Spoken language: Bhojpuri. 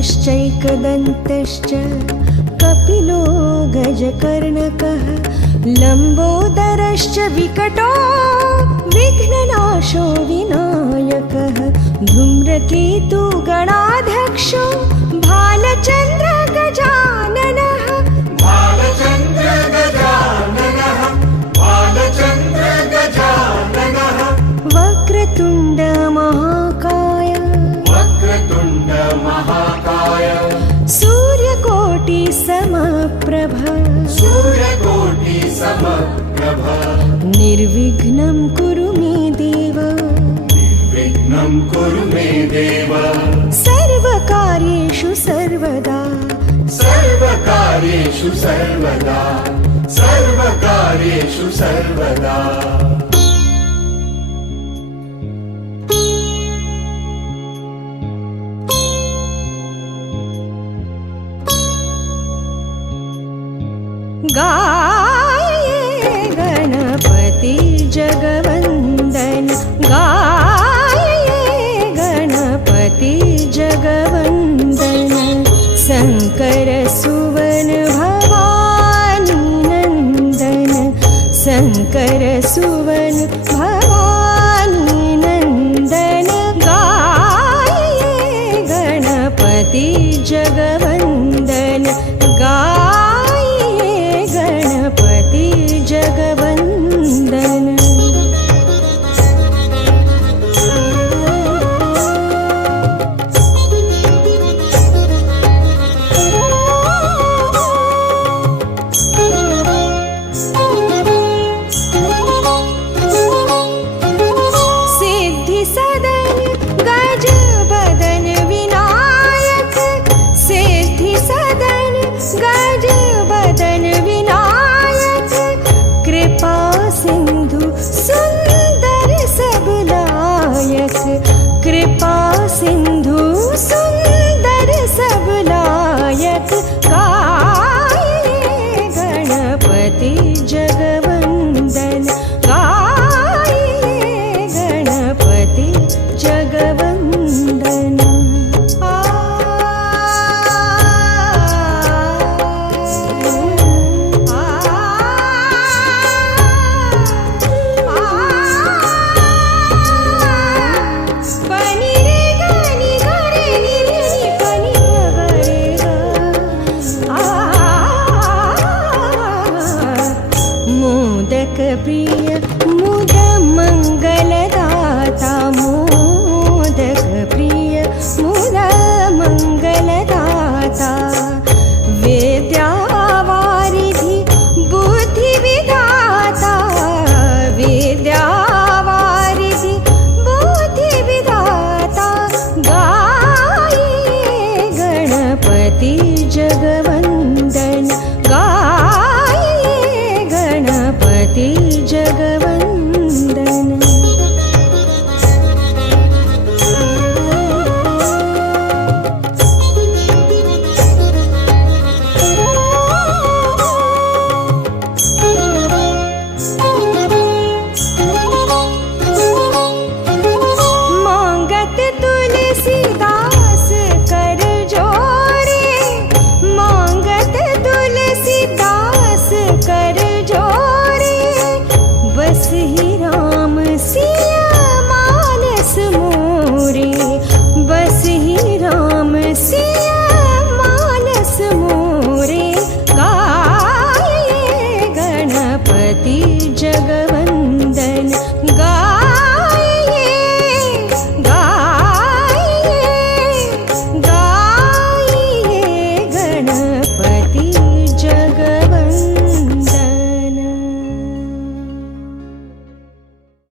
वक्रतुण्डमहाकायस्तुण्डरस्तैकदन्तश्च कपिलो गजकर्णकः लम्बोदरश्च विकटो विघ्ननाशो विनायकः धूम्रकेतु गणाध्यक्षो भालचन्द्र गजाननः वक्रतुण्ड महाकाय सूर्यकोटि समप्रभ निर्विघ्नं कुरु मे देव सर्वकार्येषु सर्वदा गाये गणपति जगवन्दन गाये गणपति जगवन्दन शङ्कर सुवन भवानी नन्दन शङ्कर सुवन भवानी नन्दन गाये गणपति जगवन्दन गणपति जगवन्दन सिद्धि सदन गज बदन विनायक सिद्धि सदन गज बदन विनायक कृपा सिंधु सुंदर सबलायक कृपा सिंधु सुंदर सबलायक गाये गणपति जगवन्दन गाये गणपति जगवन्दन मोदक प्रिय मुद मंगल